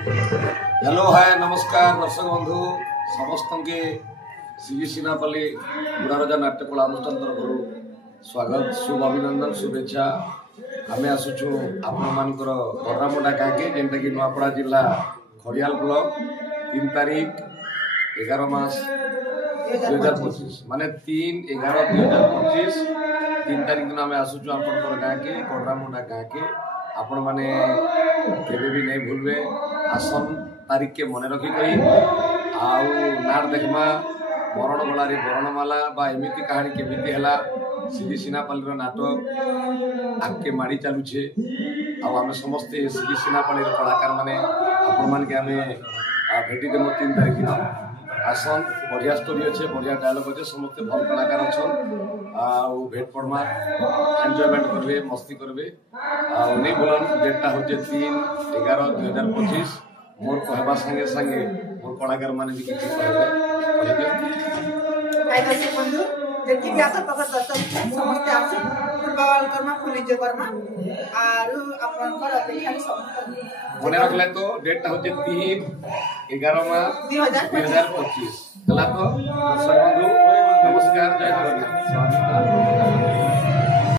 Hello hi नमस्कार दर्शक बंधु समस्त के श्री सिनापल्ली बुढ़ारजा नाट्यकला अनुष्ठान तरफ स्वागत शुभ अभिनंदन शुभेच्छा आम आसुचु आपण बर्रामुंडा गाँके जेनटा कि नुआपड़ा जिला खड़ियाल ब्लॉक 3 तारीख 11 मास 2025 माने 3/11/2025 3 तारीख दिन आम आसुचु आपण गाँके बर्रामुंडा गाँके आपण माने केबे भी नहीं भूलबे आसन तारीख के मन रखी आउ नाट देखमा मरण गलारे बरणमाला बा एमिति कहानी केमिति हला श्री सिनापल्ली नाटक आगे माड़ी चलुछे आम समस्ते श्री सिनापल्ली कलाकार माने आपण मान के आम भेटी देव 3 तारीख दिन आसन बढ़िया स्टोरी अच्छे बढ़िया डायलॉग अच्छे समस्ते भल कलाकार अच्छा भेट पड़मा एंजॉयमेंट करबे मस्ती करबे नहीं बोलन डेटा हूँ 3/11/2025 मोर कहवा संगे संगे मोर कलाकार माने भी किसी मने रखले तो डेटा हूँ 3/11/2025 चला तो दर्शक बंधु नमस्कार जय जगन्नाथ।